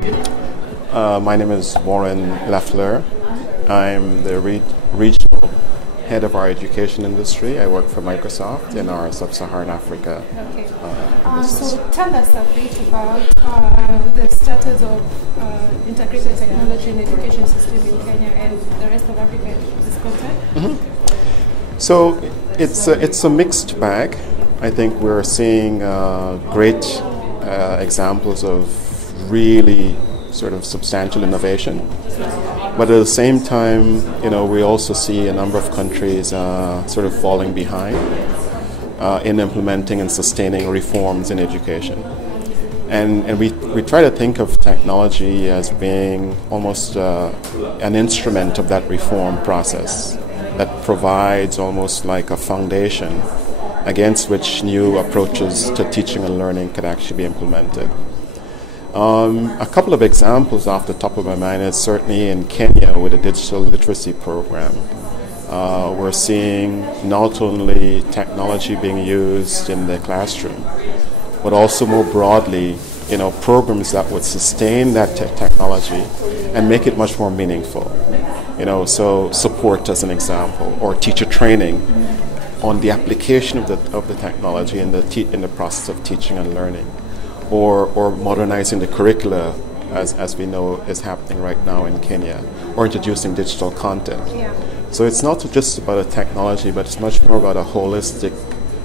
My name is Warren Lafleur. I'm the regional head of our education industry. I work for Microsoft in our Sub-Saharan Africa. Okay. So tell us a bit about the status of integrated technology in the education system in Kenya and the rest of Africa in this context. So it's a mixed bag. I think we're seeing great examples of really sort of substantial innovation. But at the same time, we also see a number of countries sort of falling behind in implementing and sustaining reforms in education. And we try to think of technology as being almost an instrument of that reform process that provides almost like a foundation against which new approaches to teaching and learning could actually be implemented. A couple of examples off the top of my mind is certainly in Kenya with a digital literacy program. We're seeing not only technology being used in the classroom, but also more broadly, programs that would sustain that technology and make it much more meaningful. So support as an example, or teacher training on the application of the technology in the process of teaching and learning. Or modernizing the curricula, as we know is happening right now in Kenya, or introducing digital content. Yeah. So it's not just about a technology, but it's much more about a holistic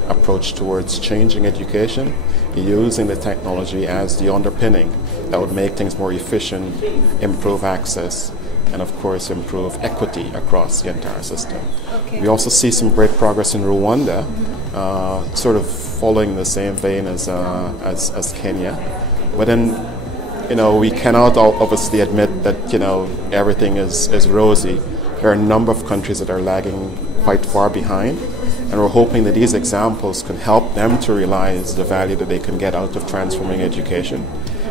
approach towards changing education, using the technology as the underpinning that would make things more efficient, improve access, and of course improve equity across the entire system. Okay. We also see some great progress in Rwanda, sort of following the same vein as Kenya. But then, we cannot obviously admit that, everything is rosy. There are a number of countries that are lagging quite far behind, and we're hoping that these examples can help them to realize the value that they can get out of transforming education,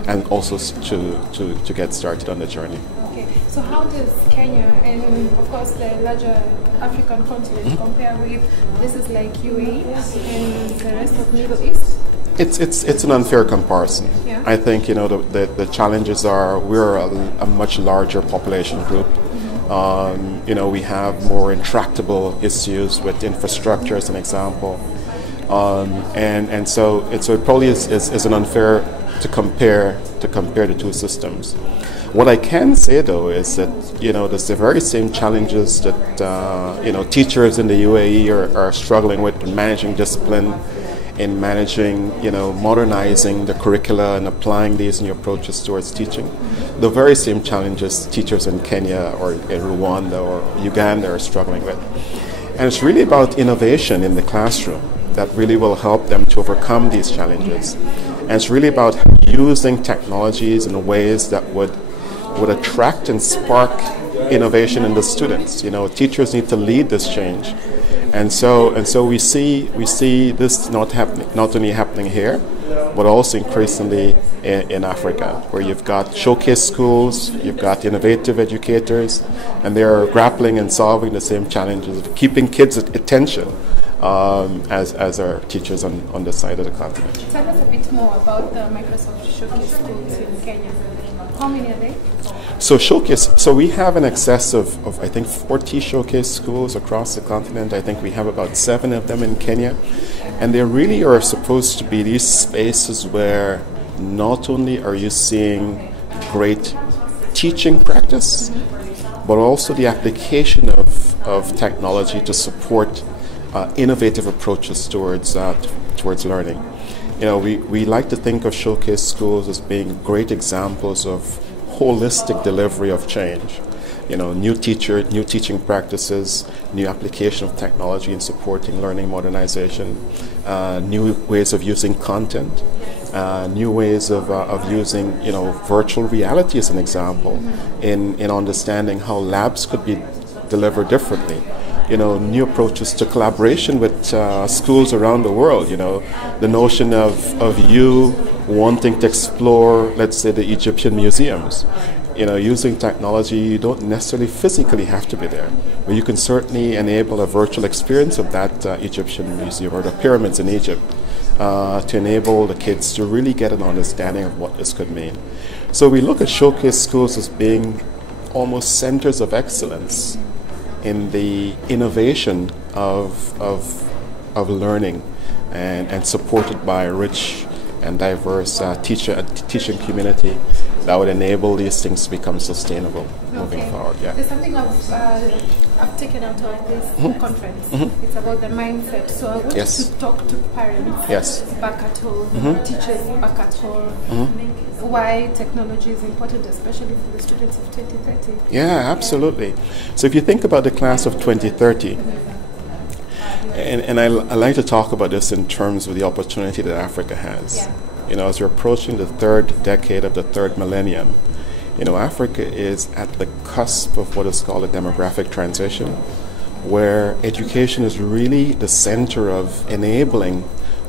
and also to get started on the journey. Okay, so how does Kenya and of course the larger African continent compare with places like UAE and the rest of Middle East? It's an unfair comparison. Yeah. I think the challenges are we're a much larger population group. We have more intractable issues with infrastructure, as an example, and so it probably is an unfair to compare the two systems. What I can say though is that there's the very same challenges that teachers in the UAE are struggling with in managing discipline, in managing modernizing the curricula and applying these new approaches towards teaching. The very same challenges teachers in Kenya or in Rwanda or Uganda are struggling with. And it's really about innovation in the classroom that really will help them to overcome these challenges. And it's really about using technologies in ways that would attract and spark innovation in the students. Teachers need to lead this change. And so we see this not only happening here, but also increasingly in Africa, where you've got showcase schools, you've got innovative educators, and they're grappling and solving the same challenges of keeping kids' attention as our teachers on the side of the continent. Tell us a bit more about the Microsoft Showcase schools in Kenya. How many are they? So we have an excess of I think 40 showcase schools across the continent. I think we have about 7 of them in Kenya. And they really are supposed to be these spaces where not only are you seeing great teaching practice, but also the application of technology to support innovative approaches towards learning. We like to think of showcase schools as being great examples of holistic delivery of change. New teaching practices, new application of technology in supporting learning modernization, new ways of using content, new ways of using virtual reality as an example in understanding how labs could be delivered differently. New approaches to collaboration with schools around the world. The notion of you wanting to explore, let's say, the Egyptian museums. Using technology, you don't necessarily physically have to be there, but you can certainly enable a virtual experience of that Egyptian museum or the pyramids in Egypt to enable the kids to really get an understanding of what this could mean. So we look at showcase schools as being almost centers of excellence in the innovation of learning, and supported by a rich and diverse teaching community that would enable these things to become sustainable moving forward. Yeah. There's something I've taken out of this conference. It's about the mindset. So I want you to talk to parents back at home, teachers back at home, why technology is important, especially for the students of 2030. Yeah, absolutely. So if you think about the class of 2030, and I like to talk about this in terms of the opportunity that Africa has. Yeah. You know, as we're approaching the third decade of the third millennium, you know, Africa is at the cusp of what is called a demographic transition, where education is really the center of enabling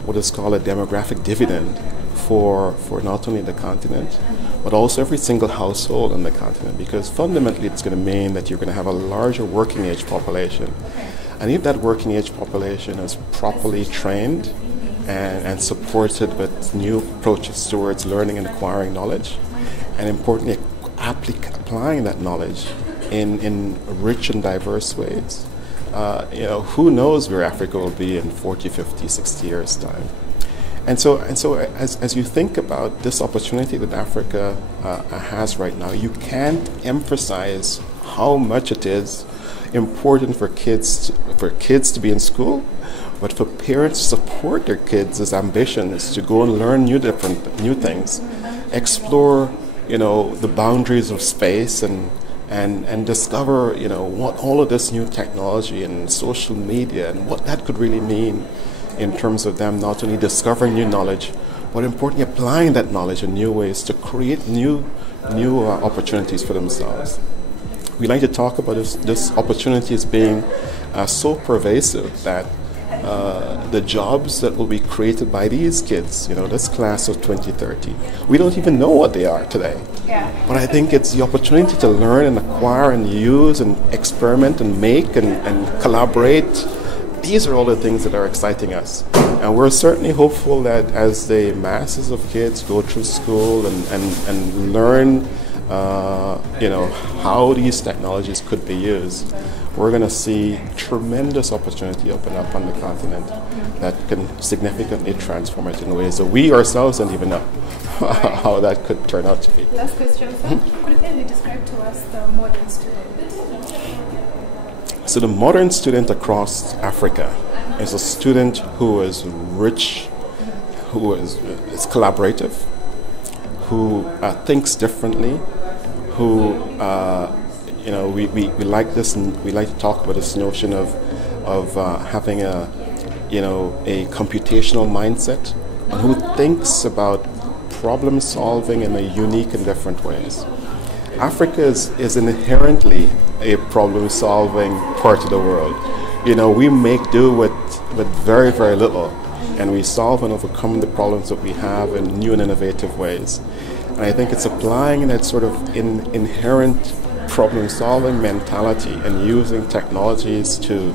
what is called a demographic dividend for not only the continent, but also every single household on the continent, because fundamentally it's going to mean that you're going to have a larger working age population. And if that working age population is properly trained and supported with new approaches towards learning and acquiring knowledge, and importantly applying that knowledge in rich and diverse ways, you know, who knows where Africa will be in 40, 50, 60 years' time. And so as you think about this opportunity that Africa has right now, you can't emphasize how much it is important for kids to be in school, but for parents to support their kids' ambitions to go and learn new things, explore, you know, the boundaries of space, and discover, you know, what all of this new technology and social media and what that could really mean in terms of them not only discovering new knowledge, but importantly applying that knowledge in new ways to create new opportunities for themselves. We like to talk about this opportunity as being so pervasive that the jobs that will be created by these kids, you know, this class of 2030, we don't even know what they are today. Yeah. But I think it's the opportunity to learn and acquire and use and experiment and make and collaborate. These are all the things that are exciting us. And we're certainly hopeful that as the masses of kids go through school and learn you know, how these technologies could be used, we're going to see tremendous opportunity open up on the continent that can significantly transform it in ways that we ourselves don't even know how that could turn out to be. Last question, sir. Could you kindly describe to us the modern student? So the modern student across Africa is a student who is rich, who is collaborative, who thinks differently, who you know, we like this, and we like to talk about this notion of having a, you know, a computational mindset, and who thinks about problem solving in a unique and different ways. Africa is inherently a problem solving part of the world. You know, we make do with very, very little, and we solve and overcome the problems that we have in new and innovative ways. And I think it's applying that sort of inherent problem-solving mentality and using technologies to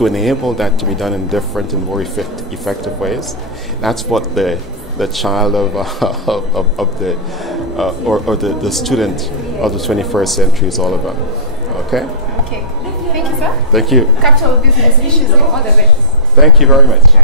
enable that to be done in different and more effective ways. That's what the child of the student of the 21st century is all about. Okay? Okay. Thank you, sir. Thank you. Capital Business wishes you all the best. Thank you very much.